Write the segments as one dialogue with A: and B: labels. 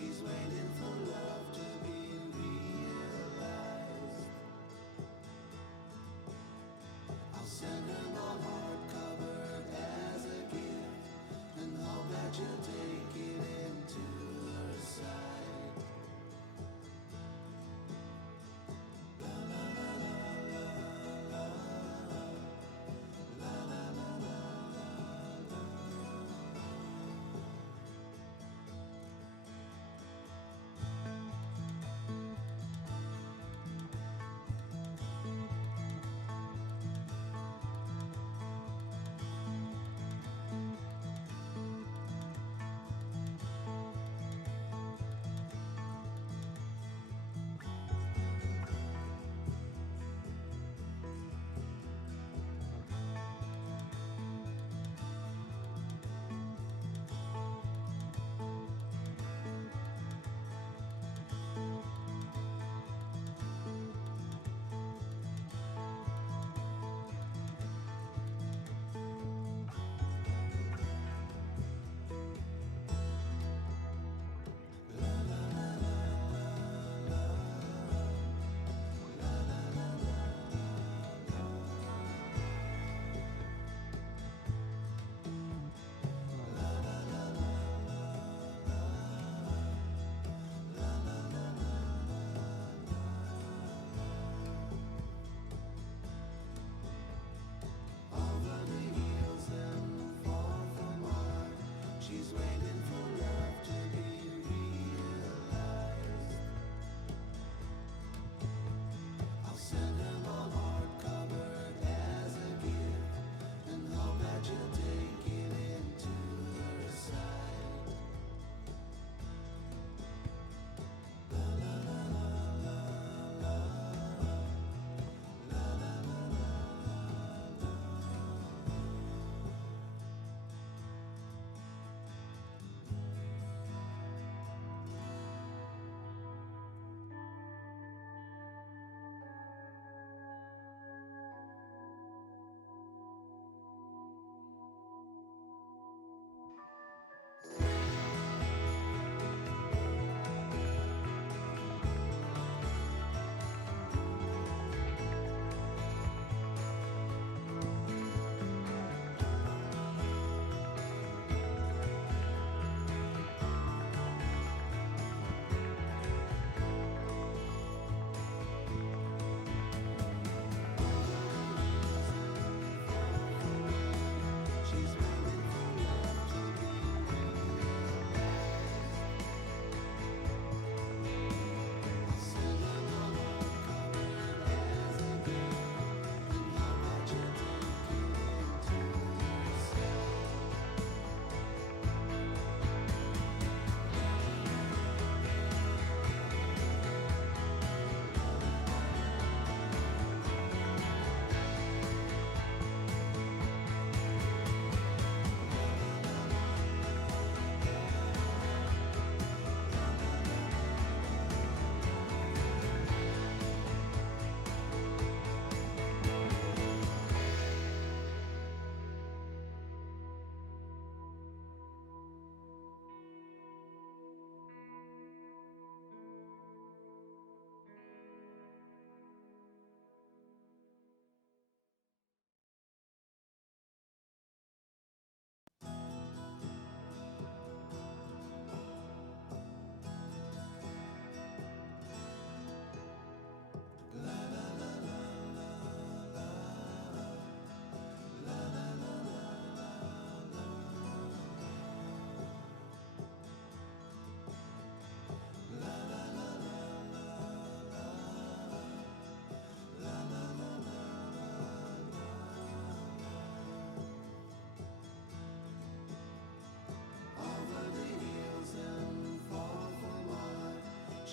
A: She's waiting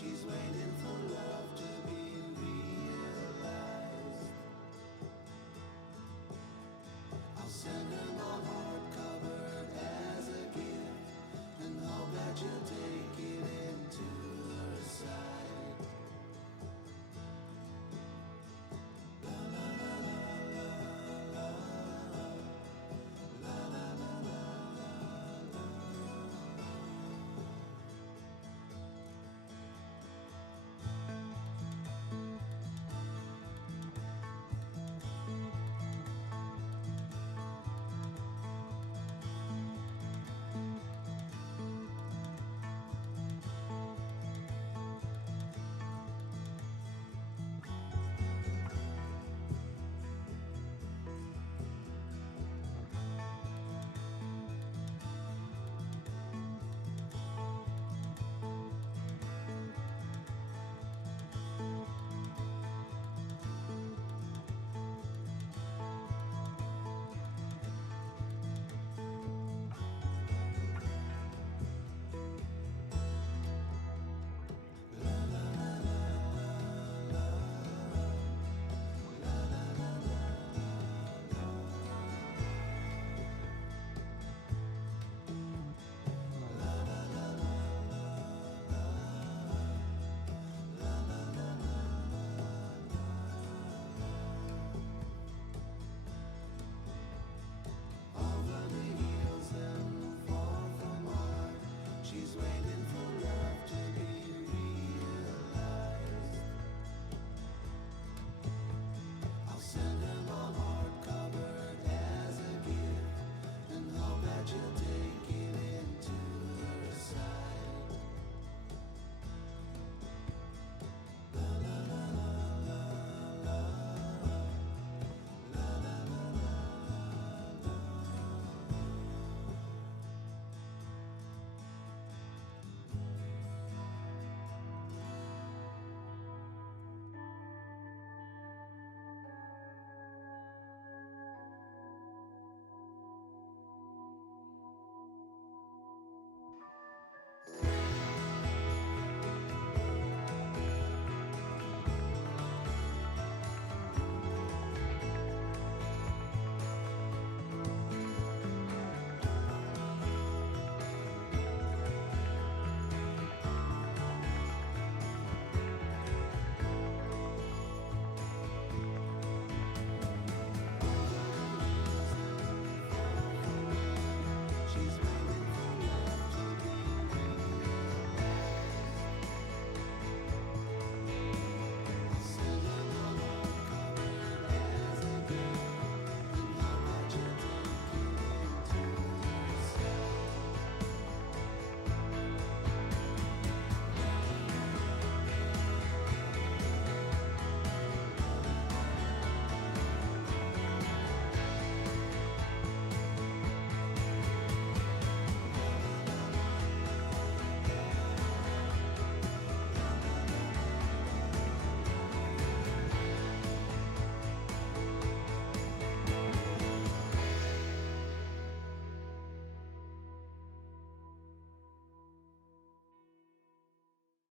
A: Over the